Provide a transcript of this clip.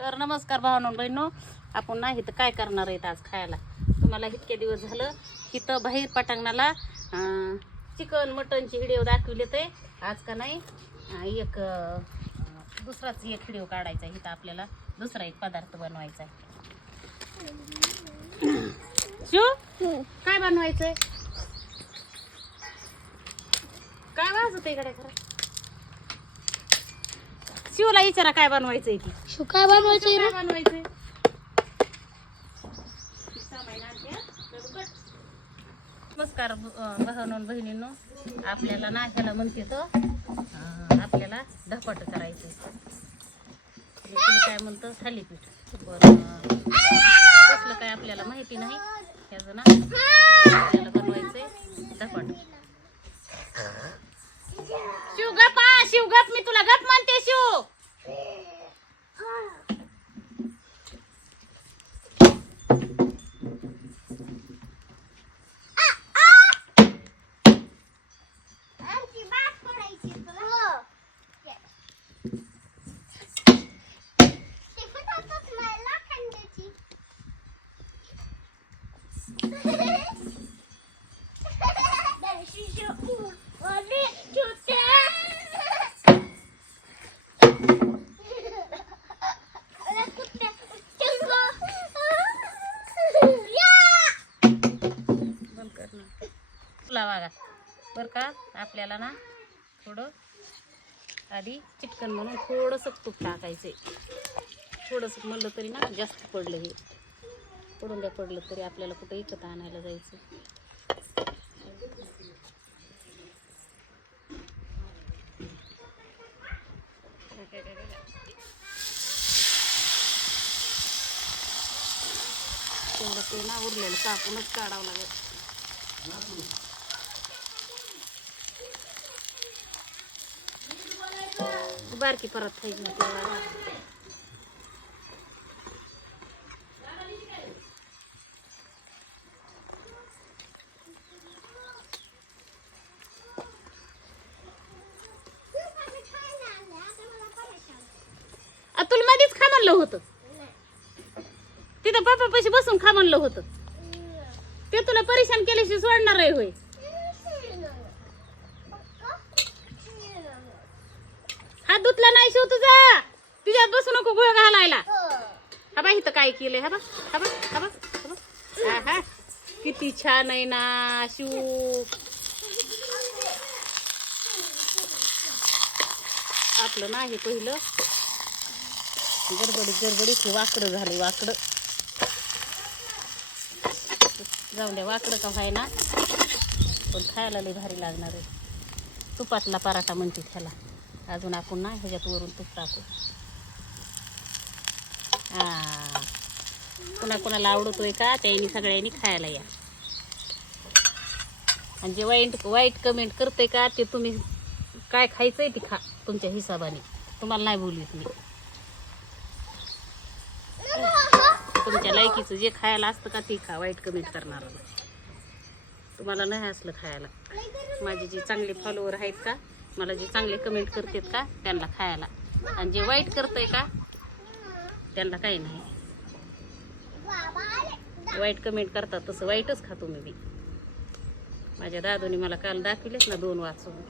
तर नमस्कार भावांनो बहिणो, आपण ना इथं काय करणार आहेत आज खायला. तुम्हाला इतके दिवस झालं इथं बाहेर पटांगणाला चिकन मटनची व्हिडिओ दाखवले ते आज का नाही एक दुसराच एक व्हिडिओ काढायचा आहे. इथं आपल्याला दुसरा एक पदार्थ बनवायचा आहे. शिव काय बनवायचंय? काय वाजत आहे इकडे खरं? शिवला विचारा काय बनवायचंय ती. शिव काय बनवायचंय? काय बनवायचंय? नमस्कार भावांनो बहिणींनो, आपल्याला नाश्याला म्हणते तर आपल्याला धपाट करायचंय. काय म्हणतं थालीपीठ. बरं कसलं काय आपल्याला माहिती नाही. ह्याचं ना आपल्याला बनवायचंय धपाट. शिव गप, शिव गप, मी तुला गप म्हणते शिव. बर का, आपल्याला ना थोडं आधी चिटकन म्हणून थोडंसं तूप टाकायचंय. थोडंसं म्हणलं तरी ना जास्त पडलं, हे पडून द्या. पडलं तरी आपल्याला कुठं विकत आणायला जायचं. तेवढं ते ना उरलेलं कापूनच काढावं लागेल. बारकी परत खायची ना तेवढा. तुला मध्येच खा म्हणलं होतं, तिथं पप्पा पैसे बसून खा म्हणलं होतं. ते तुला परेशान केल्याशी सोडणार आहे होय? हात धुतला नाही शिव तुझा, तुझ्यात बसू नको गोळ घालायला. हा बा इथं काय केलंय, हा बा हा बा हा बा हा बा. किती छान आहे ना शिव. आपलं नाही पहिलं गडबडीत वाकडं झालं. वाकडं जाऊन द्या, वाकडं का व्हाय ना, पण खायला लई भारी लागणार आहे. तुपातला पराठा म्हणते त्याला. अजून आपण ना ह्याच्यात वरून तूप टाकू. कोणाला आवडतोय का त्यांनी सगळ्यांनी खायला या. आणि जे वाईट कमेंट करते का ते तुम्ही काय खायचंय ते खा तुमच्या हिशोबाने. तुम्हाला नाही बोलत मी. तुमच्या लायकीचं जे खायला असतं का ते खा. वाईट कमेंट करणार तुम्हाला नाही असलं खायला. माझे जे चांगले फॉलोवर आहेत का, मला जे चांगले कमेंट करतात का त्यांना खायला, आणि जे वाईट करतंय का त्यांना काही नाही. वाईट कमेंट करतात तसं वाईटच खा तुम्ही बी. माझ्या दादूने मला काल दाखविलेच ना 2 वाचून.